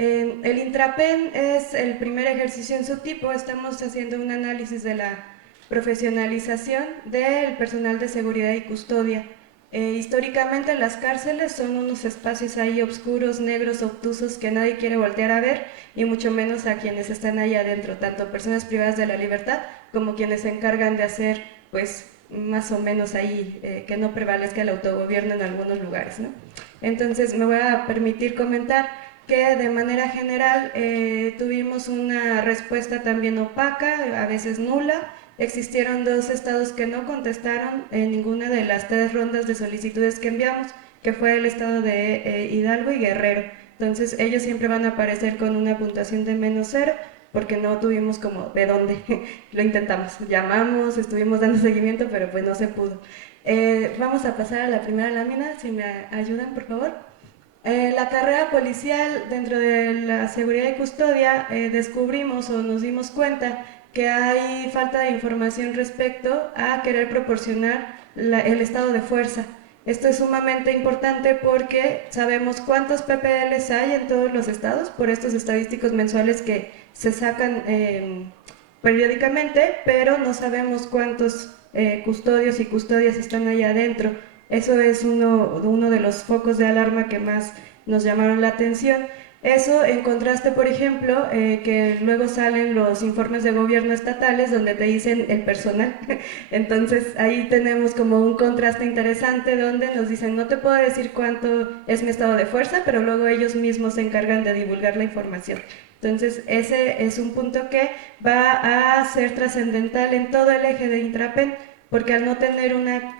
El Intrapen es el primer ejercicio en su tipo. Estamos haciendo un análisis de la profesionalización del personal de seguridad y custodia. Históricamente las cárceles son unos espacios ahí oscuros, negros, obtusos que nadie quiere voltear a ver y mucho menos a quienes están ahí adentro, tanto personas privadas de la libertad como quienes se encargan de hacer pues más o menos ahí que no prevalezca el autogobierno en algunos lugares, ¿no? Entonces me voy a permitir comentar que de manera general tuvimos una respuesta también opaca, a veces nula. Existieron dos estados que no contestaron en ninguna de las 3 rondas de solicitudes que enviamos, que fue el estado de Hidalgo y Guerrero. Entonces ellos siempre van a aparecer con una puntuación de -0 porque no tuvimos como de dónde. Lo intentamos, llamamos, estuvimos dando seguimiento, pero pues no se pudo. Vamos a pasar a la primera lámina, si me ayudan por favor. La carrera policial dentro de la seguridad y custodia descubrimos o nos dimos cuenta que hay falta de información respecto a querer proporcionar el estado de fuerza. Esto es sumamente importante porque sabemos cuántos PPLs hay en todos los estados por estos estadísticos mensuales que se sacan periódicamente, pero no sabemos cuántos custodios y custodias están ahí adentro. Eso es uno de los focos de alarma que más nos llamaron la atención. Eso en contraste, por ejemplo, que luego salen los informes de gobierno estatales donde te dicen el personal. Entonces ahí tenemos como un contraste interesante donde nos dicen no te puedo decir cuánto es mi estado de fuerza, pero luego ellos mismos se encargan de divulgar la información. Entonces ese es un punto que va a ser trascendental en todo el eje de Intrapen, porque al no tener una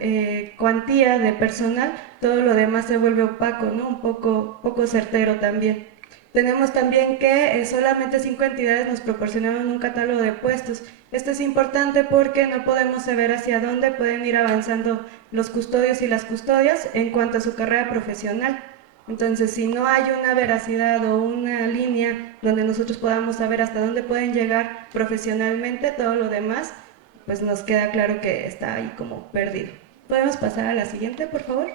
cuantía de personal, todo lo demás se vuelve opaco, ¿no? Un poco certero también. Tenemos también que solamente 5 entidades nos proporcionaron un catálogo de puestos. Esto es importante porque no podemos saber hacia dónde pueden ir avanzando los custodios y las custodias en cuanto a su carrera profesional. Entonces, si no hay una veracidad o una línea donde nosotros podamos saber hasta dónde pueden llegar profesionalmente, todo lo demás pues nos queda claro que está ahí como perdido. ¿Podemos pasar a la siguiente, por favor?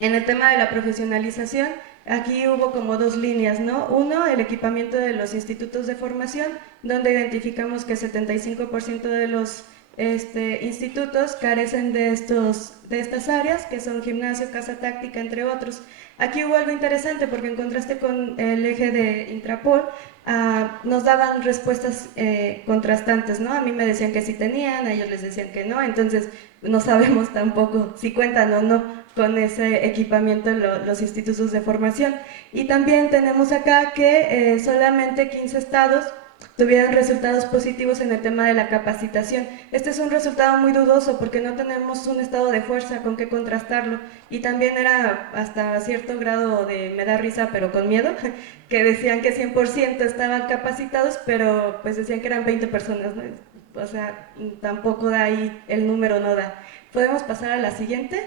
En el tema de la profesionalización, aquí hubo como 2 líneas, ¿no? Uno, el equipamiento de los institutos de formación, donde identificamos que 75% de los institutos carecen de estas áreas, que son gimnasio, casa táctica, entre otros. Aquí hubo algo interesante porque en contraste con el eje de Intrapol, nos daban respuestas contrastantes, ¿no? A mí me decían que sí tenían, a ellos les decían que no, entonces no sabemos tampoco si cuentan o no con ese equipamiento en los institutos de formación. Y también tenemos acá que solamente 15 estados tuvieran resultados positivos en el tema de la capacitación. Este es un resultado muy dudoso porque no tenemos un estado de fuerza con que contrastarlo y también era hasta cierto grado de me da risa pero con miedo, que decían que 100% estaban capacitados, pero pues decían que eran 20 personas, ¿no? O sea, tampoco da ahí, el número no da. ¿Podemos pasar a la siguiente?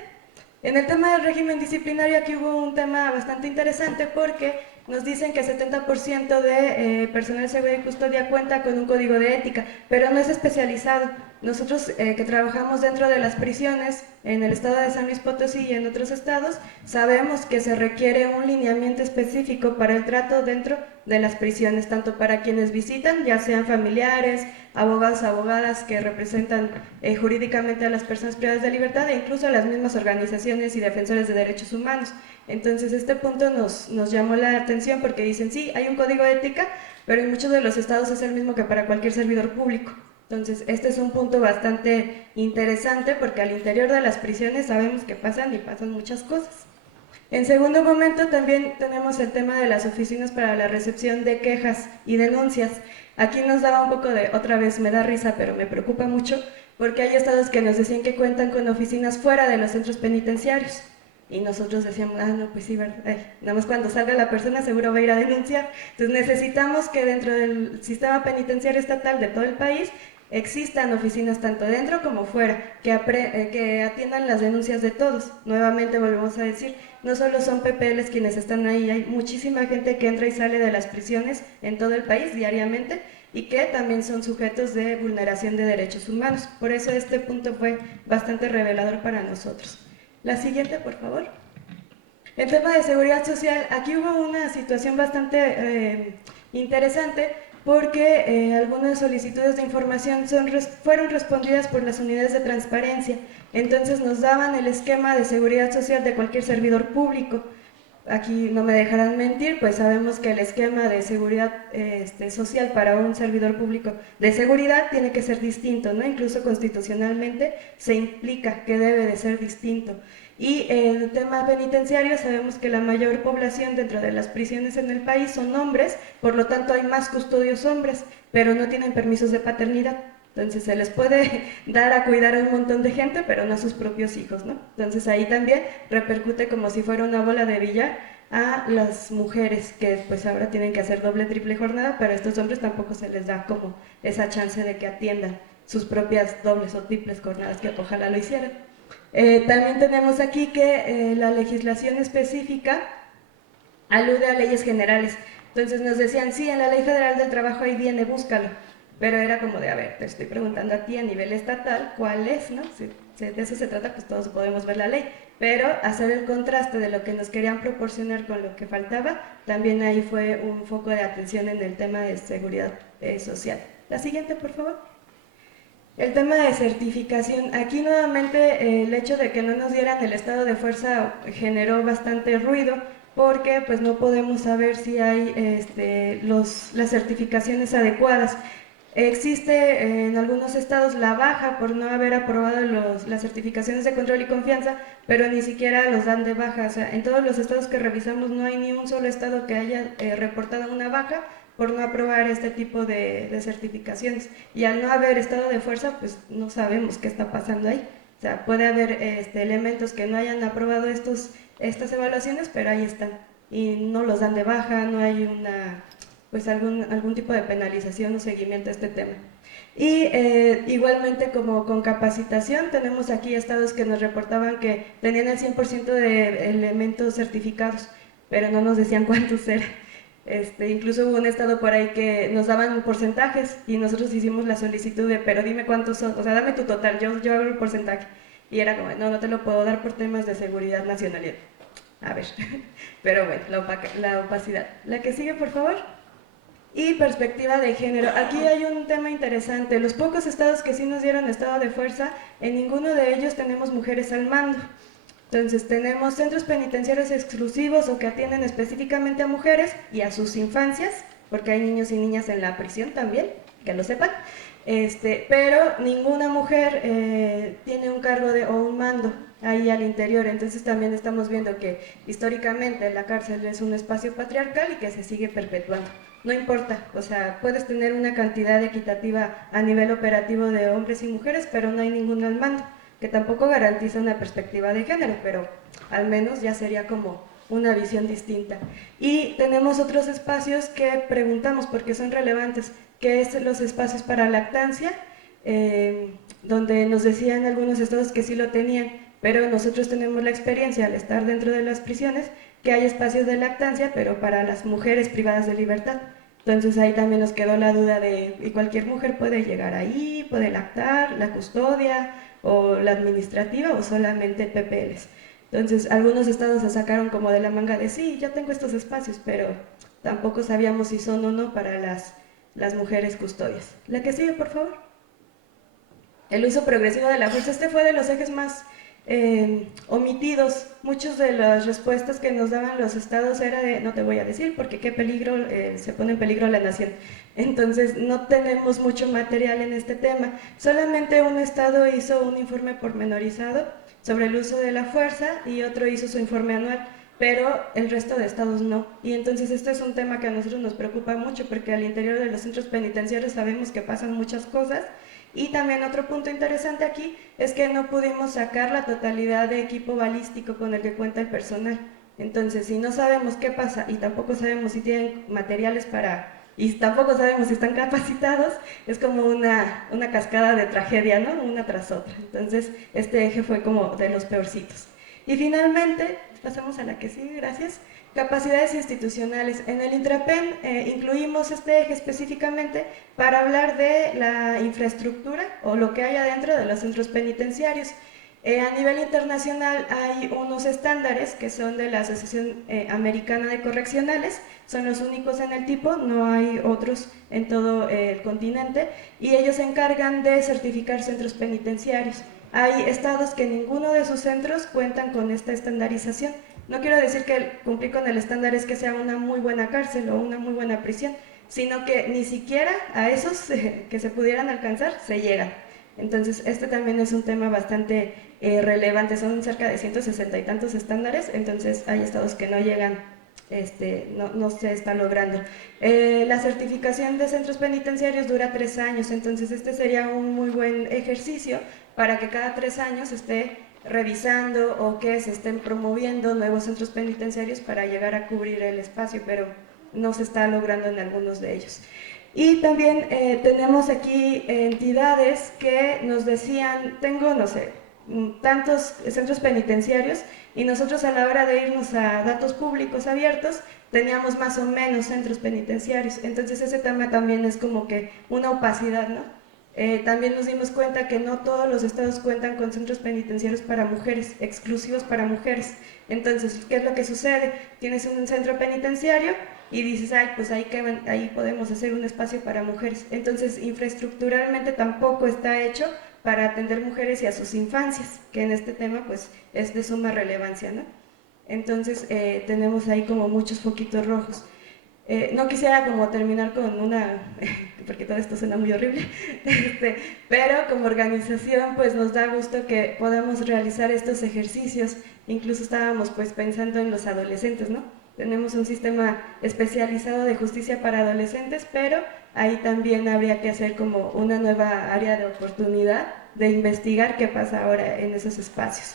En el tema del régimen disciplinario aquí hubo un tema bastante interesante porque nos dicen que el 70% de personal de seguridad y custodia cuenta con un código de ética, pero no es especializado. Nosotros que trabajamos dentro de las prisiones en el estado de San Luis Potosí y en otros estados, sabemos que se requiere un lineamiento específico para el trato dentro de las prisiones, tanto para quienes visitan, ya sean familiares, abogados, abogadas que representan jurídicamente a las personas privadas de libertad e incluso a las mismas organizaciones y defensores de derechos humanos. Entonces este punto nos llamó la atención porque dicen, sí, hay un código de ética, pero en muchos de los estados es el mismo que para cualquier servidor público. Entonces este es un punto bastante interesante porque al interior de las prisiones sabemos que pasan y pasan muchas cosas. En segundo momento también tenemos el tema de las oficinas para la recepción de quejas y denuncias. Aquí nos daba un poco de, otra vez me da risa, pero me preocupa mucho, porque hay estados que nos decían que cuentan con oficinas fuera de los centros penitenciarios. Y nosotros decíamos, no, pues sí, ¿verdad? Nada más cuando salga la persona seguro va a ir a denunciar. Entonces necesitamos que dentro del sistema penitenciario estatal de todo el país existan oficinas tanto dentro como fuera, que atiendan las denuncias de todos. Nuevamente volvemos a decir, no solo son PPLs quienes están ahí, hay muchísima gente que entra y sale de las prisiones en todo el país diariamente y que también son sujetos de vulneración de derechos humanos. Por eso este punto fue bastante revelador para nosotros. La siguiente, por favor. El tema de seguridad social, aquí hubo una situación bastante interesante porque algunas solicitudes de información fueron respondidas por las unidades de transparencia, entonces nos daban el esquema de seguridad social de cualquier servidor público. Aquí no me dejarán mentir, pues sabemos que el esquema de seguridad social para un servidor público de seguridad tiene que ser distinto, ¿no? Incluso constitucionalmente se implica que debe de ser distinto. Y el tema penitenciario, sabemos que la mayor población dentro de las prisiones en el país son hombres, por lo tanto hay más custodios hombres, pero no tienen permisos de paternidad. Entonces se les puede dar a cuidar a un montón de gente, pero no a sus propios hijos, ¿no? Entonces ahí también repercute como si fuera una bola de billar a las mujeres que pues ahora tienen que hacer doble, triple jornada, pero a estos hombres tampoco se les da como esa chance de que atiendan sus propias dobles o triples jornadas, que ojalá lo hicieran. También tenemos aquí que la legislación específica alude a leyes generales. Entonces nos decían, sí, en la Ley Federal del Trabajo ahí viene, búscalo. Pero era como de, a ver, te estoy preguntando a ti a nivel estatal, ¿cuál es? ¿No? Si de eso se trata, pues todos podemos ver la ley. Pero hacer el contraste de lo que nos querían proporcionar con lo que faltaba, también ahí fue un foco de atención en el tema de seguridad social. La siguiente, por favor. El tema de certificación, aquí nuevamente el hecho de que no nos dieran el estado de fuerza generó bastante ruido porque pues no podemos saber si hay las certificaciones adecuadas. Existe en algunos estados la baja por no haber aprobado las certificaciones de control y confianza, pero ni siquiera los dan de baja. O sea, en todos los estados que revisamos no hay ni un solo estado que haya reportado una baja por no aprobar este tipo de certificaciones. Y al no haber estado de fuerza, pues no sabemos qué está pasando ahí. O sea, puede haber elementos que no hayan aprobado estas evaluaciones, pero ahí están. Y no los dan de baja, no hay pues algún tipo de penalización o seguimiento a este tema. Y igualmente como con capacitación, tenemos aquí estados que nos reportaban que tenían el 100% de elementos certificados, pero no nos decían cuántos eran. Incluso hubo un estado por ahí que nos daban porcentajes y nosotros hicimos la solicitud de, pero dime cuántos son, o sea, dame tu total, yo hago el porcentaje. Y era como, no, no te lo puedo dar por temas de seguridad nacional. A ver, pero bueno, la opacidad. La que sigue, por favor. Y perspectiva de género. Aquí hay un tema interesante. Los pocos estados que sí nos dieron estado de fuerza, en ninguno de ellos tenemos mujeres al mando. Entonces tenemos centros penitenciarios exclusivos o que atienden específicamente a mujeres y a sus infancias, porque hay niños y niñas en la prisión también, que lo sepan, pero ninguna mujer tiene un cargo o un mando ahí al interior. Entonces también estamos viendo que históricamente la cárcel es un espacio patriarcal y que se sigue perpetuando. No importa, o sea, puedes tener una cantidad equitativa a nivel operativo de hombres y mujeres, pero no hay ningún al mando, que tampoco garantiza una perspectiva de género, pero al menos ya sería como una visión distinta. Y tenemos otros espacios que preguntamos porque son relevantes, que es los espacios para lactancia, donde nos decían algunos estados que sí lo tenían, pero nosotros tenemos la experiencia al estar dentro de las prisiones que hay espacios de lactancia, pero para las mujeres privadas de libertad. Entonces ahí también nos quedó la duda de, ¿y cualquier mujer puede llegar ahí, puede lactar, la custodia o la administrativa o solamente PPLs? Entonces algunos estados se sacaron como de la manga de, sí, ya tengo estos espacios, pero tampoco sabíamos si son o no para las mujeres custodias. La que sigue, por favor. El uso progresivo de la fuerza, fue de los ejes más omitidos. Muchas de las respuestas que nos daban los estados era de, no te voy a decir porque qué peligro, se pone en peligro la nación. Entonces no tenemos mucho material en este tema. Solamente un estado hizo un informe pormenorizado sobre el uso de la fuerza y otro hizo su informe anual, pero el resto de estados no. Y entonces esto es un tema que a nosotros nos preocupa mucho porque al interior de los centros penitenciarios sabemos que pasan muchas cosas. Y también otro punto interesante aquí es que no pudimos sacar la totalidad de equipo balístico con el que cuenta el personal. Entonces, si no sabemos qué pasa y tampoco sabemos si tienen materiales y tampoco sabemos si están capacitados, es como una cascada de tragedia, ¿no? Una tras otra. Entonces, este eje fue como de los peorcitos. Y finalmente, pasamos a la que sigue, gracias. Capacidades institucionales. En el Intrapen incluimos este eje específicamente para hablar de la infraestructura o lo que hay adentro de los centros penitenciarios. A nivel internacional hay unos estándares que son de la Asociación Americana de Correccionales, son los únicos en el tipo, no hay otros en todo el continente, y ellos se encargan de certificar centros penitenciarios. Hay estados que ninguno de sus centros cuentan con esta estandarización. No quiero decir que cumplir con el estándar es que sea una muy buena cárcel o una muy buena prisión, sino que ni siquiera a esos que se pudieran alcanzar se llegan. Entonces, este también es un tema bastante relevante, son cerca de 160 y tantos estándares, entonces hay estados que no llegan, no se está logrando. La certificación de centros penitenciarios dura 3 años, entonces este sería un muy buen ejercicio para que cada 3 años esté revisando o que se estén promoviendo nuevos centros penitenciarios para llegar a cubrir el espacio, pero no se está logrando en algunos de ellos. Y también tenemos aquí entidades que nos decían, tengo, no sé, tantos centros penitenciarios y nosotros a la hora de irnos a datos públicos abiertos teníamos más o menos centros penitenciarios. Entonces ese tema también es como que una opacidad, ¿no? También nos dimos cuenta que no todos los estados cuentan con centros penitenciarios para mujeres, exclusivos para mujeres. Entonces, ¿qué es lo que sucede? Tienes un centro penitenciario y dices, ay, pues ahí podemos hacer un espacio para mujeres. Entonces, infraestructuralmente tampoco está hecho para atender mujeres y a sus infancias, que en este tema pues es de suma relevancia, ¿no? Entonces, tenemos ahí como muchos foquitos rojos. No quisiera como terminar con una, porque todo esto suena muy horrible, pero como organización pues nos da gusto que podamos realizar estos ejercicios. Incluso estábamos pues pensando en los adolescentes, ¿no? Tenemos un sistema especializado de justicia para adolescentes, pero ahí también habría que hacer como una nueva área de oportunidad de investigar qué pasa ahora en esos espacios.